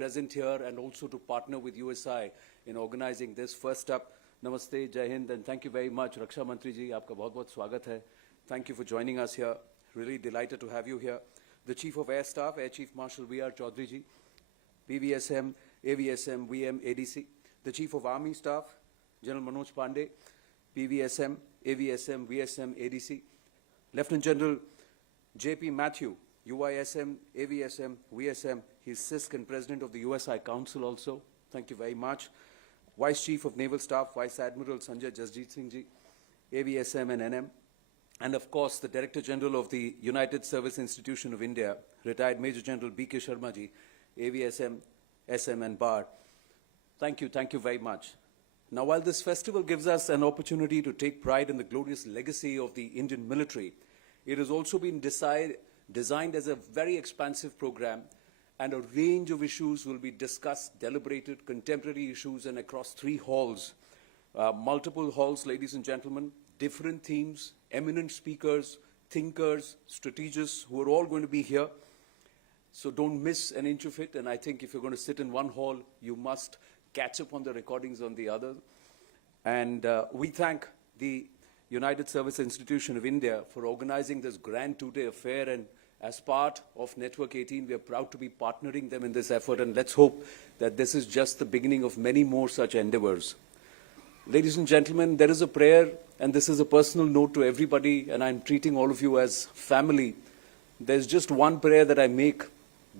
present here and also to partner with USI in organizing this. First up, Namaste, Jai Hind, and thank you very much. Raksha Mantri ji, aapka bahut-bahut swagat hai. Thank you for joining us here. Really delighted to have you here. The Chief of Air Staff, Air Chief Marshal V.R. Chaudhary ji, PVSM, AVSM, VM, ADC. The Chief of Army Staff, General Manoj Pandey, PVSM, AVSM, VSM, ADC. Lieutenant General J.P. Matthew, UISM, AVSM, VSM. He's CISC and President of the USI Council also. Thank you very much. Vice Chief of Naval Staff, Vice Admiral Sanjay Jasjeet Singh ji, AVSM and NM. And of course, the Director General of the United Service Institution of India, retired Major General B.K. Sharma ji, AVSM, SM and BAR. Thank you very much. Now, while this festival gives us an opportunity to take pride in the glorious legacy of the Indian military, it has also been designed as a very expansive program, and a range of issues will be discussed, deliberated, contemporary issues, and across 3 halls. Multiple halls, ladies and gentlemen, different themes, eminent speakers, thinkers, strategists, who are all going to be here. So don't miss an inch of it, and I think if you're going to sit in one hall, you must catch up on the recordings on the other. And we thank the United Service Institution of India for organizing this grand 2-day affair, and as part of Network 18, we are proud to be partnering them in this effort, and let's hope that this is just the beginning of many more such endeavors. Ladies and gentlemen, there is a prayer, and this is a personal note to everybody, and I'm treating all of you as family. There's just one prayer that I make,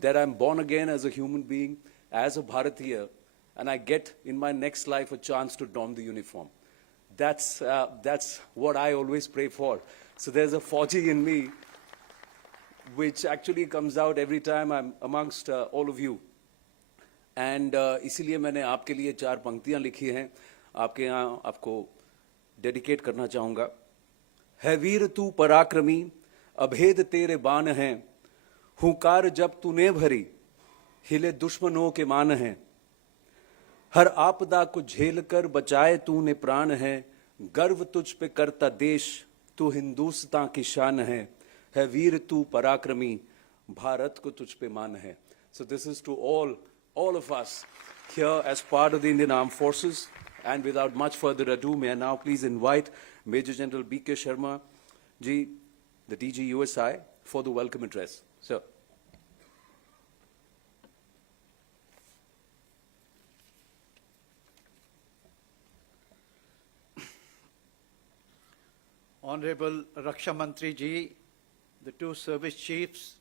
that I'm born again as a human being, as a Bharatiya, and I get in my next life a chance to don the uniform. That's what I always pray for. So there's a Fauji in me, which actually comes out every time I'm amongst all of you. And इसीलिए मैंने आपके लिए 4 पंक्तियां लिखी हैं, आपके यहाँ आपको डेडिकेट करना चाहूँगा. है वीर तू पराक्रमी, अभेद तेरे बाण हैं, हुंकार जब तूने भरी, हिले दुश्मनों के मान हैं. हर आपदा को झेल कर बचाए तूने प्राण है, गर्व तुझ पे करता देश, तू हिंदुस्तां की शान है वीर तू पराक्रमी, भारत को तुझ पे मान है. So this is to all of us here as part of the Indian Armed Forces. And without much further ado, may I now please invite Major General B.K. Sharma ji, the DG USI, for the welcome address. Sir. Honorable Raksha Mantri ji, the 2 service chiefs,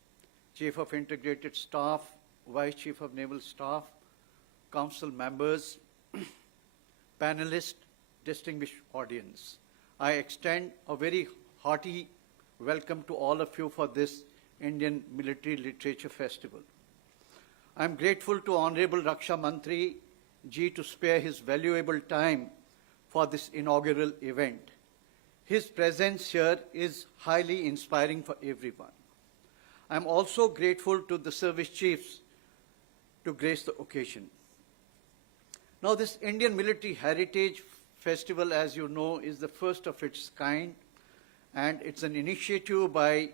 Chief of Integrated Staff, Vice Chief of Naval Staff, council members, panelists, distinguished audience. I extend a very hearty welcome to all of you for this Indian Military Literature Festival. I am grateful to Honorable Raksha Mantri ji to spare his valuable time for this inaugural event. His presence here is highly inspiring for everyone. I am also grateful to the service chiefs to grace the occasion. Now, this Indian Military Heritage Festival, as you know, is the first of its kind, and it's an initiative by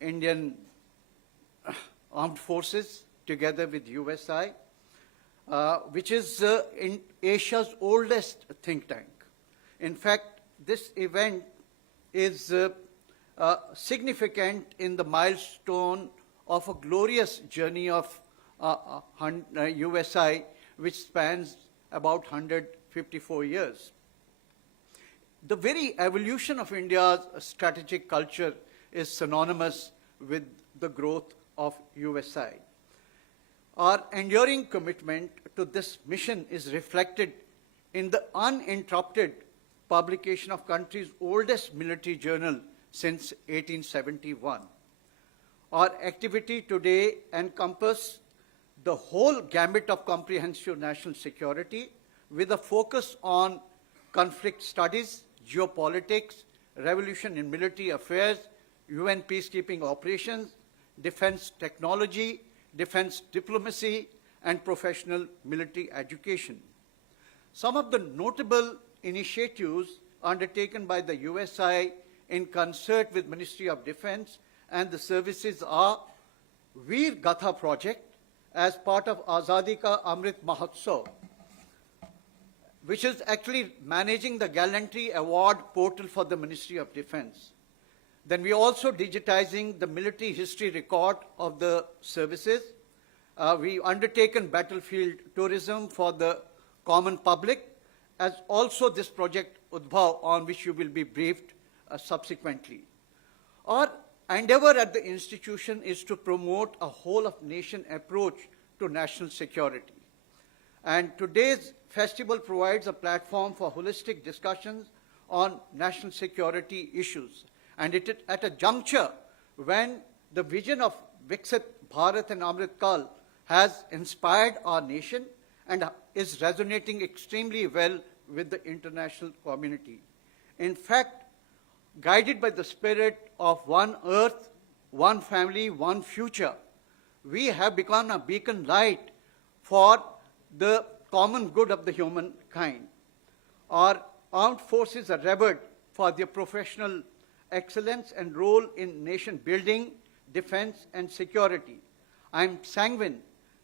Indian Armed Forces together with USI, which is in Asia's oldest think tank. In fact, this event is significant in the milestone of a glorious journey of USI, which spans about 154 years. The very evolution of India's strategic culture is synonymous with the growth of USI. Our enduring commitment to this mission is reflected in the uninterrupted publication of country's oldest military journal since 1871. Our activity today encompasses the whole gambit of comprehensive national security with a focus on conflict studies, geopolitics, revolution in military affairs, UN peacekeeping operations, defense technology, defense diplomacy, and professional military education. Some of the notable initiatives undertaken by the USI in concert with Ministry of Defense and the services are Veer Gatha project, as part of Azadi Ka Amrit Mahotsav, which is actually managing the Gallantry Award portal for the Ministry of Defense. Then we are also digitizing the military history record of the services. We undertaken battlefield tourism for the common public, as also this project Udbhav, on which you will be briefed subsequently. Our endeavor at the institution is to promote a whole-of-nation approach to national security. And today's festival provides a platform for holistic discussions on national security issues. And it is at a juncture when the vision of Viksit Bharat and Amrit Kal has inspired our nation and is resonating extremely well with the international community. In fact, guided by the spirit of one earth, one family, one future, we have become a beacon light for the common good of the humankind. Our armed forces are revered for their professional excellence and role in nation building, defense, and security. I am sanguine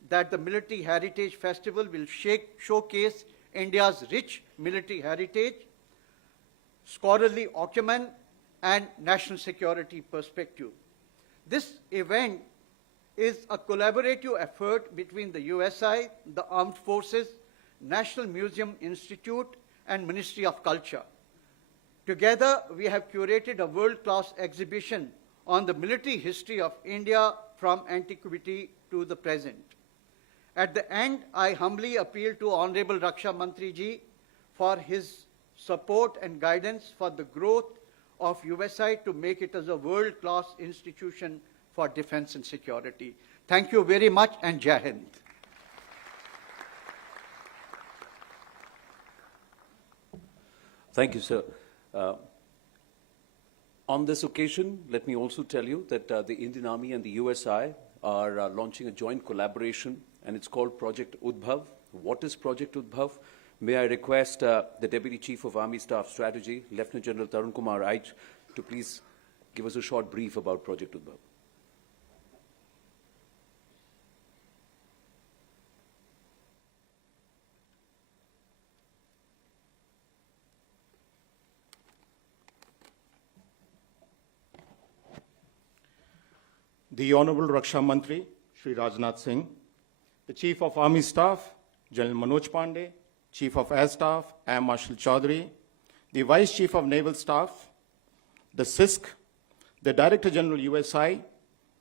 that the Military Heritage Festival will showcase India's rich military heritage, scholarly acumen, and national security perspective. This event is a collaborative effort between the USI, the Armed Forces, National Museum Institute, and Ministry of Culture. Together, we have curated a world-class exhibition on the military history of India from antiquity to the present. At the end, I humbly appeal to Honorable Raksha Mantri Ji for his support and guidance for the growth of USI to make it as a world-class institution for defense and security. Thank you very much, and Jai Hind. Thank you, sir. On this occasion, let me also tell you that the Indian Army and the USI are launching a joint collaboration, and it's called Project Udbhav. What is Project Udbhav? May I request the Deputy Chief of Army Staff Strategy, Lieutenant General Tarun Kumar Aich, to please give us a short brief about Project Udbhav. The Honorable Raksha Mantri, Shri Rajnath Singh, the Chief of Army Staff, General Manoj Pandey, Chief of Air Staff, Air Marshal Chaudhary, the Vice Chief of Naval Staff, the CISC, the Director General USI,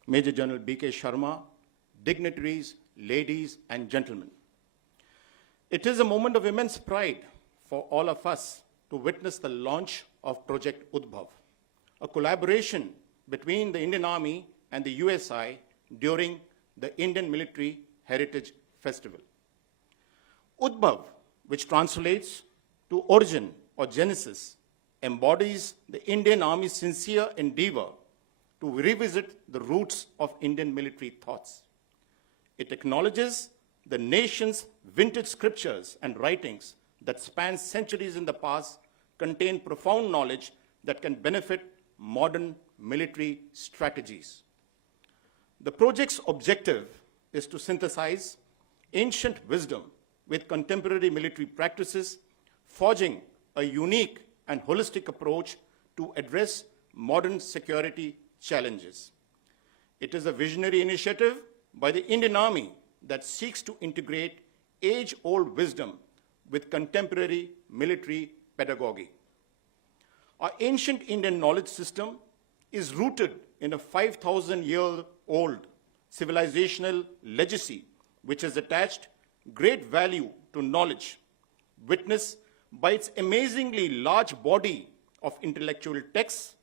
Major General B.K. Sharma, dignitaries, ladies and gentlemen. It is a moment of immense pride for all of us to witness the launch of Project Udbhav, a collaboration between the Indian Army and the USI during the Indian Military Heritage Festival. Udbhav, which translates to origin or genesis, embodies the Indian Army's sincere endeavor to revisit the roots of Indian military thoughts. It acknowledges the nation's vintage scriptures and writings that span centuries in the past, contain profound knowledge that can benefit modern military strategies. The project's objective is to synthesize ancient wisdom with contemporary military practices, forging a unique and holistic approach to address modern security challenges. It is a visionary initiative by the Indian Army that seeks to integrate age-old wisdom with contemporary military pedagogy. Our ancient Indian knowledge system is rooted in a 5,000-year-old civilizational legacy which has attached great value to knowledge, witnessed by its amazingly large body of intellectual texts,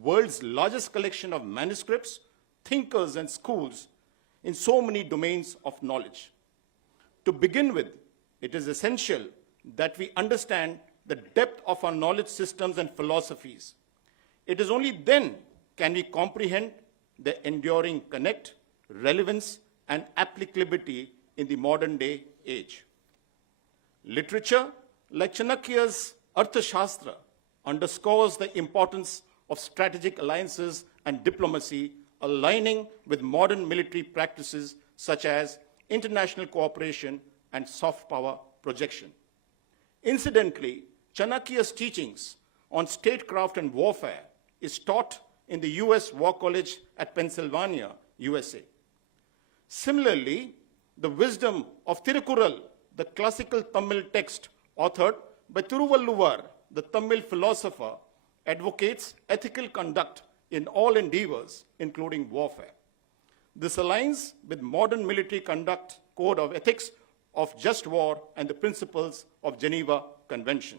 world's largest collection of manuscripts, thinkers and schools in so many domains of knowledge. To begin with, it is essential that we understand the depth of our knowledge systems and philosophies. It is only then can we comprehend the enduring connect, relevance, and applicability in the modern day age. Literature, like Chanakya's Arthashastra, underscores the importance of strategic alliances and diplomacy aligning with modern military practices such as international cooperation, and soft power projection. Incidentally, Chanakya's teachings on statecraft and warfare is taught in the US War College at Pennsylvania, USA. Similarly, the wisdom of Tirukural, the classical Tamil text authored by Thiruvalluvar, the Tamil philosopher, advocates ethical conduct in all endeavors, including warfare. This aligns with modern military conduct code of ethics of just war and the principles of Geneva Convention.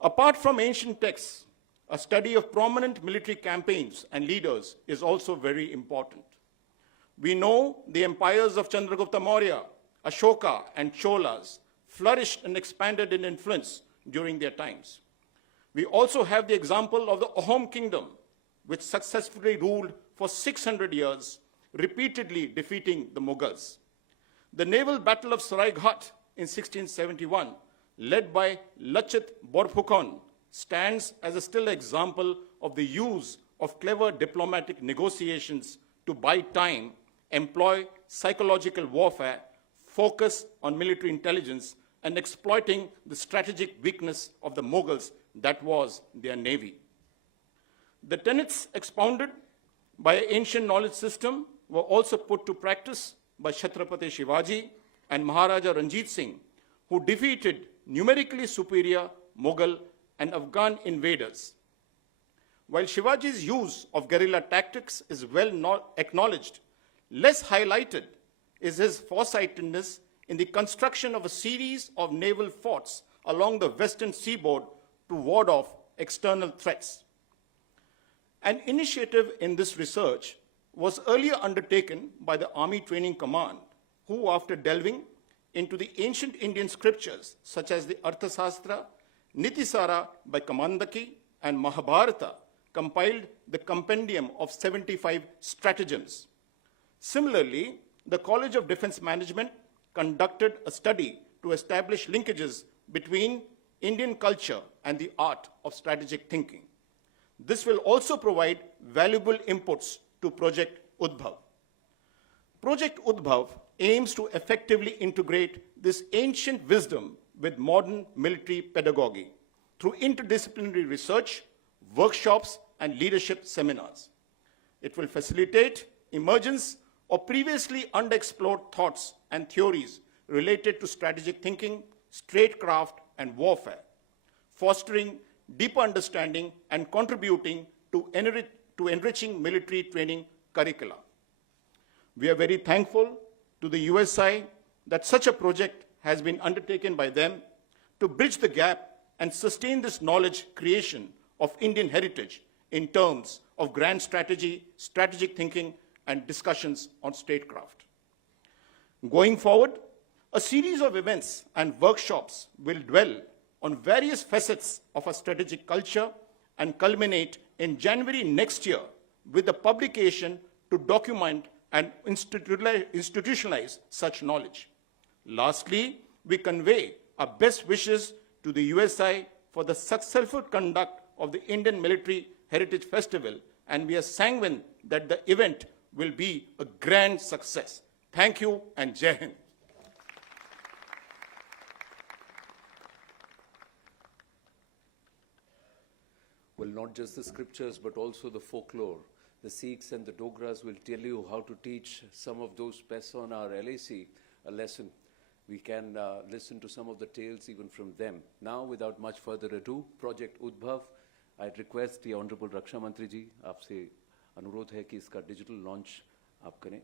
Apart from ancient texts, a study of prominent military campaigns and leaders is also very important. We know the empires of Chandragupta Maurya, Ashoka, and Cholas flourished and expanded in influence during their times. We also have the example of the Ahom kingdom, which successfully ruled for 600 years, repeatedly defeating the Mughals. The naval battle of Saraighat in 1671, led by Lachit Borphukan, stands as a still example of the use of clever diplomatic negotiations to buy time, employ psychological warfare, focus on military intelligence, and exploiting the strategic weakness of the Mughals, that was their navy. The tenets expounded by an ancient knowledge system were also put to practice by Chhatrapati Shivaji and Maharaja Ranjit Singh, who defeated numerically superior Mughal and Afghan invaders. While Shivaji's use of guerrilla tactics is well acknowledged, less highlighted is his foresightedness in the construction of a series of naval forts along the western seaboard to ward off external threats. An initiative in this research was earlier undertaken by the Army Training Command, who, after delving into the ancient Indian scriptures such as the Arthasastra, Nitisara by Kamandaki, and Mahabharata, compiled the compendium of 75 stratagems. Similarly, the College of Defense Management conducted a study to establish linkages between Indian culture and the art of strategic thinking. This will also provide valuable inputs to Project Udbhav. Project Udbhav aims to effectively integrate this ancient wisdom with modern military pedagogy through interdisciplinary research, workshops, and leadership seminars. It will facilitate emergence of previously underexplored thoughts and theories related to strategic thinking, statecraft, and warfare, fostering deeper understanding and contributing to enriching military training curricula. We are very thankful to the USI that such a project has been undertaken by them to bridge the gap and sustain this knowledge creation of Indian heritage in terms of grand strategy, strategic thinking, and discussions on statecraft. Going forward, a series of events and workshops will dwell on various facets of our strategic culture and culminate in January next year with the publication to document and institutionalize such knowledge. Lastly, we convey our best wishes to the USI for the successful conduct of the Indian Military Heritage Festival, and we are sanguine that the event will be a grand success. Thank you and Jai Hind. Well, not just the scriptures, but also the folklore. The Sikhs and the Dogras will tell you how to teach some of those pests on our LAC a lesson. We can listen to some of the tales even from them. Now, without much further ado, Project Udbhav, I'd request the Honorable Raksha Mantri ji, आपसे अनुरोध है कि इसका digital launch आप करें.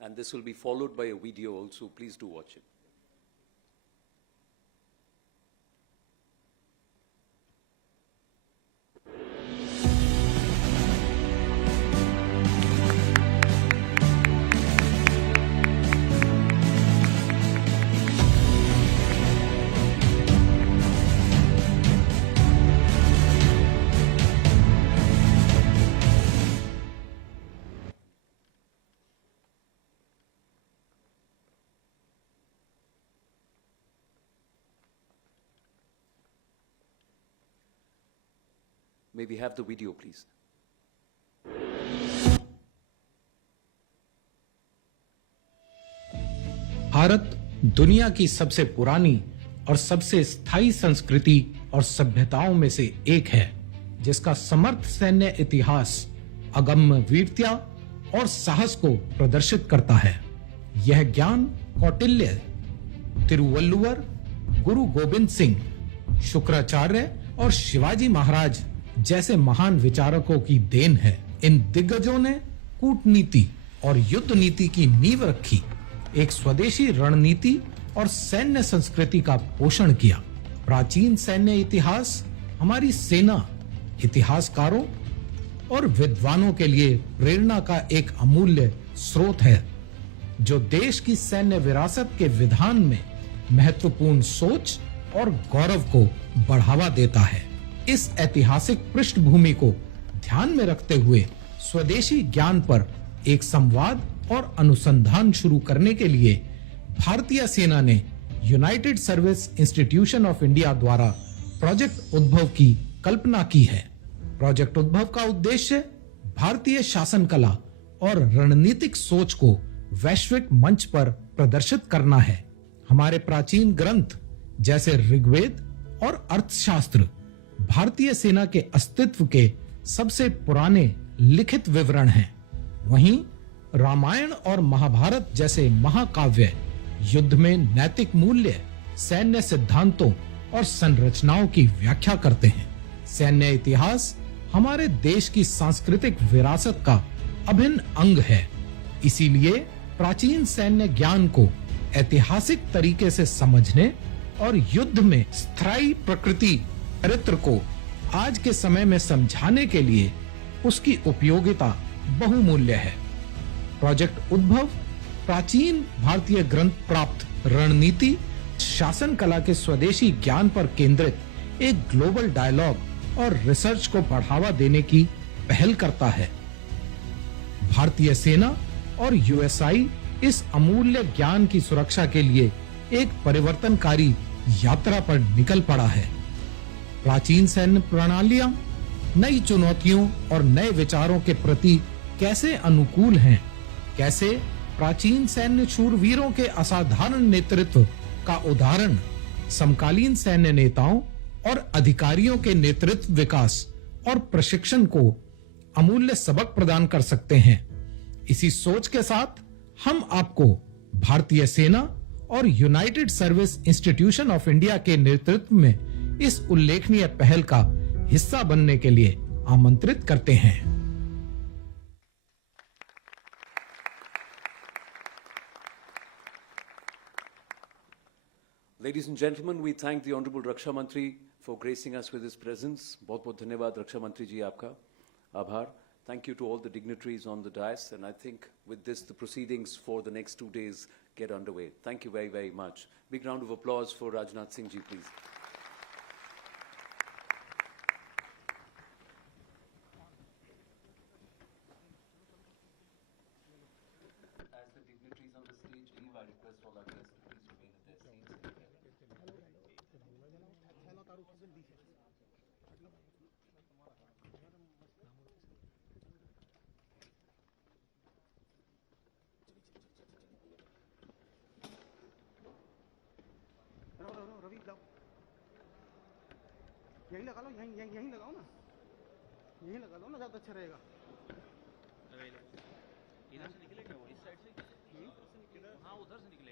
And this will be followed by a video also. Please do watch it. May we have the video, please? Bharat दुनिया की सबसे पुरानी और सबसे स्थायी संस्कृति और सभ्यताओं में से एक है, जिसका समर्थ सैन्य इतिहास अगम्य वीरता और साहस को प्रदर्शित करता है। यह ज्ञान कौटिल्य, तिरुवल्लुवर, गुरु गोविंद सिंह, शुक्राचार्य और शिवाजी महाराज जैसे महान विचारकों की देन है। इन दिग्गजों ने कूटनीति और युद्ध नीति की नींव रखी, एक स्वदेशी रणनीति और सैन्य संस्कृति का पोषण किया। प्राचीन सैन्य इतिहास हमारी सेना, इतिहासकारों और विद्वानों के लिए प्रेरणा का एक अमूल्य स्रोत है, जो देश की सैन्य विरासत के विधान में महत्वपूर्ण सोच और गौरव को बढ़ावा देता है। इस ऐतिहासिक पृष्ठभूमि को ध्यान में रखते हुए स्वदेशी ज्ञान पर एक संवाद और अनुसंधान शुरू करने के लिए भारतीय सेना ने United service institution of India द्वारा प्रोजेक्ट उद्भव की कल्पना की है। प्रोजेक्ट उद्भव का उद्देश्य भारतीय शासन कला और रणनीतिक सोच को वैश्विक मंच पर प्रदर्शित करना है। हमारे प्राचीन ग्रंथ जैसे ऋग्वेद और अर्थशास्त्र भारतीय सेना के अस्तित्व के सबसे पुराने लिखित विवरण हैं। वहीं रामायण और महाभारत जैसे महाकाव्य युद्ध में नैतिक मूल्य, सैन्य सिद्धांतों और संरचनाओं की व्याख्या करते हैं। सैन्य इतिहास हमारे देश की सांस्कृतिक विरासत का अभिन्न अंग है। इसीलिए प्राचीन सैन्य ज्ञान को ऐतिहासिक तरीके से समझने और युद्ध में स्थायी प्रकृति चरित्र को आज के समय में समझाने के लिए उसकी उपयोगिता बहुमूल्य है। प्रोजेक्ट उद्भव प्राचीन भारतीय ग्रंथ प्राप्त रणनीति, शासन कला के स्वदेशी ज्ञान पर केंद्रित एक ग्लोबल डायलॉग और रिसर्च को बढ़ावा देने की पहल करता है। भारतीय सेना और यूएसआई इस अमूल्य ज्ञान की सुरक्षा के लिए एक परिवर्तनकारी यात्रा पर निकल पड़ा है। प्राचीन सैन्य प्रणालियां नई चुनौतियों और नए विचारों के प्रति कैसे अनुकूल हैं, कैसे प्राचीन सैन्य शूरवीरों के असाधारण नेतृत्व का उदाहरण समकालीन सैन्य नेताओं और अधिकारियों के नेतृत्व विकास और प्रशिक्षण को अमूल्य सबक प्रदान कर सकते हैं। इसी सोच के साथ हम आपको भारतीय सेना और United service institution of India के नेतृत्व में इस उल्लेखनीय पहल का हिस्सा बनने के लिए आमंत्रित करते हैं। Ladies and gentlemen, we thank the Honorable Raksha Mantri for gracing us with his presence. बहुत-बहुत धन्यवाद रक्षा मंत्री जी, आपका आभार. Thank you to all the dignitaries on the dais, and I think with this the proceedings for the next 2 days get underway. Thank you very, very much. Big round of applause for Rajnath Singh ji, please. As the dignitaries on the stage leave, I request all our guests to please remain at their seats. Ravi लाओ, यहीं लगा लो, यहीं लगाओ ना, यहीं लगा लो ना, ज़्यादा अच्छा रहेगा। इधर से निकलेगा वो, इस साइड से, हाँ उधर से निकलेगा।